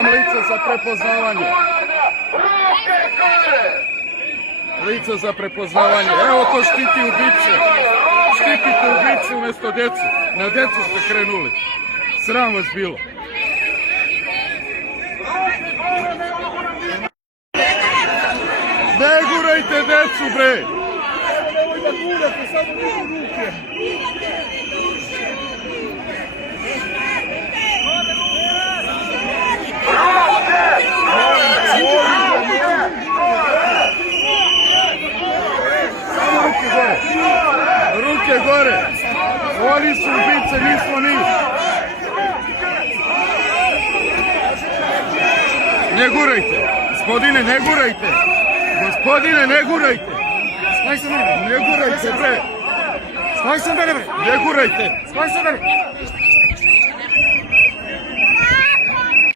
Lice za prepoznavanje. Lice za prepoznavanje. Evo ko štiti ubice. Štitite ubice umjesto djecu. Na djecu ste krenuli. Sram vas bilo. Ne gurajte djecu, bre! Ruke gore! Oni su ubice, nismo mi! Ne gurajte! Gospodine, ne gurajte! Gospodine, ne gurajte! Ne gurajte, bre! Ne gurajte!